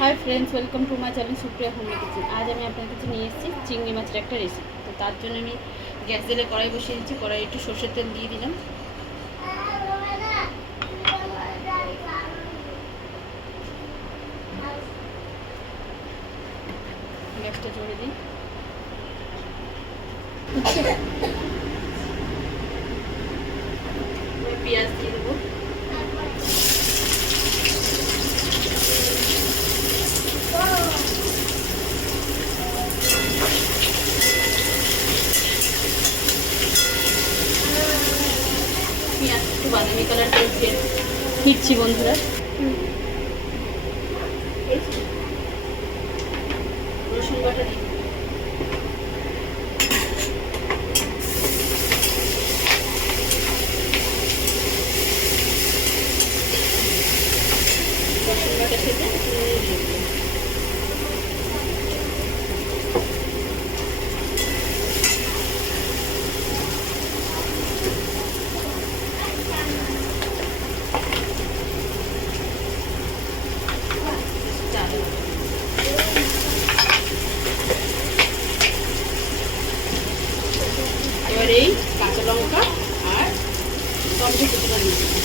Hi friends, welcome to my channel Supriya home kitchen. আজ আমি আপনার কাছে নিয়ে এসেছি চিংড়ি মাছের একটা রেসিপি। তো তার জন্য আমি গ্যাস জেলে কড়াই বসিয়ে দিচ্ছি। কড়াই একটু সর্ষের তেল দিয়ে দিলাম। গ্যাসটা জোরে দিই। পেঁয়াজ দিয়ে দেবো। পেঁয়াজ একটু বাদামি কালার করে ফিরছি বন্ধুরা। রসুন বাটা দিই। রসুন বাটা খেতে এবার এই কাঁচা লঙ্কা আর টমেটো কুচিটা দিয়ে দিলাম।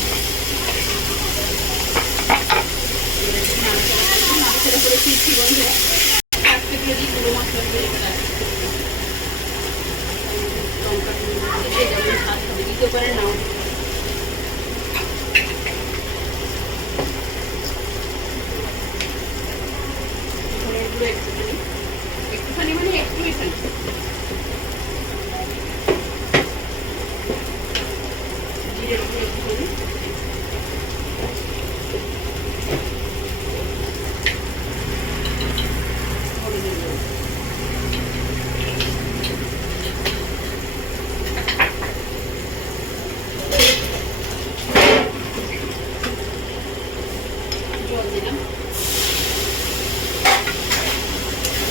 নাড়াচাড়া করে ফিরছি বন্ধুরা। আজকে করে দিই গুঁড়ো মশলা দিয়ে লঙ্কা যেমন স্বাদ হবে দিতে পারে নাও। ধনের গুঁড়ো একটুখানি মানে একটুই খালি। জিরের গুঁড়ো একটুখানি। জল দিলাম।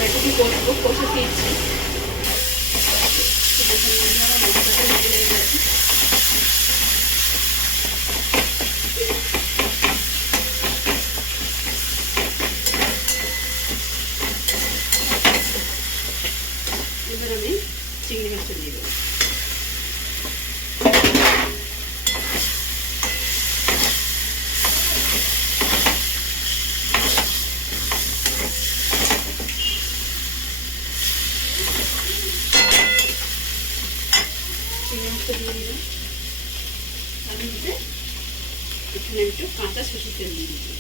একটু কষবো, কষে ফিরছি। এবার আমি চিংড়ি মাছটা দিয়ে দেবো। চিংড়ি মাছটা দিয়ে দিলাম। তার মধ্যে এখানে একটু কাঁচা সরষের তেল দিয়ে দিচ্ছি।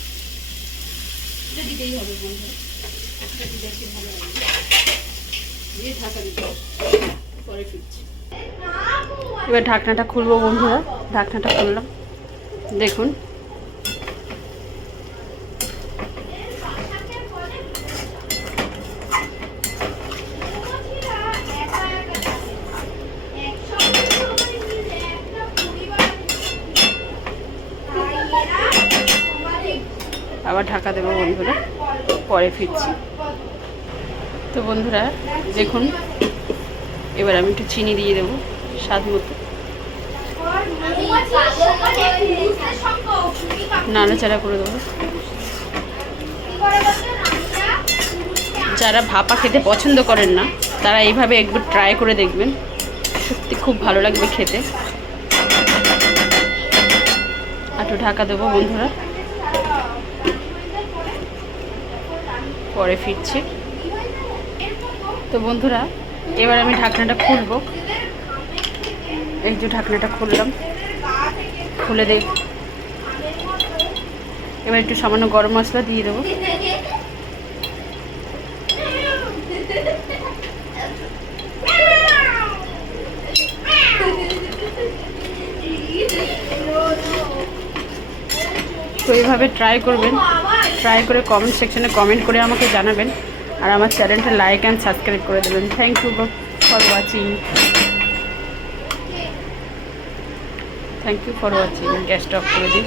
এটা দিতেই হবে বন্ধুরা, এটা দিলে একটু ভালো লাগবে। দিয়ে ঢাকা দিতে পরে ফিরছি। এবার ঢাকনাটা খুলবো বন্ধুরা। ঢাকনাটা খুললাম, দেখুন আবার ঢাকা দেবো বন্ধুরা, পরে ফিরছি। তো বন্ধুরা দেখুন, এবার আমি একটু চিনি দিয়ে দেবো স্বাদ মতো। নাড়াচাড়া করে দেবো। যারা ভাপা খেতে পছন্দ করেন না তারা এইভাবে একবার ট্রাই করে দেখবেন, সত্যি খুব ভালো লাগবে খেতে। একটু ঢাকা দেবো বন্ধুরা, পরে ফিরছি। তো বন্ধুরা এবার আমি ঢাকনাটা খুলবো। এই যে ঢাকনাটা খুললাম, খুলে দেব। এবার একটু সামান্য গরম মশলা দিয়ে দেবো। তো এইভাবে ট্রাই করবেন, ট্রাই করে কমেন্ট সেকশনে কমেন্ট করে আমাকে জানাবেন। আর আমার চ্যানেলটা লাইক অ্যান্ড সাবস্ক্রাইব করে দেবেন। Thank you for watching. Thank you for watching. গ্যাসটা অফ করে দিই।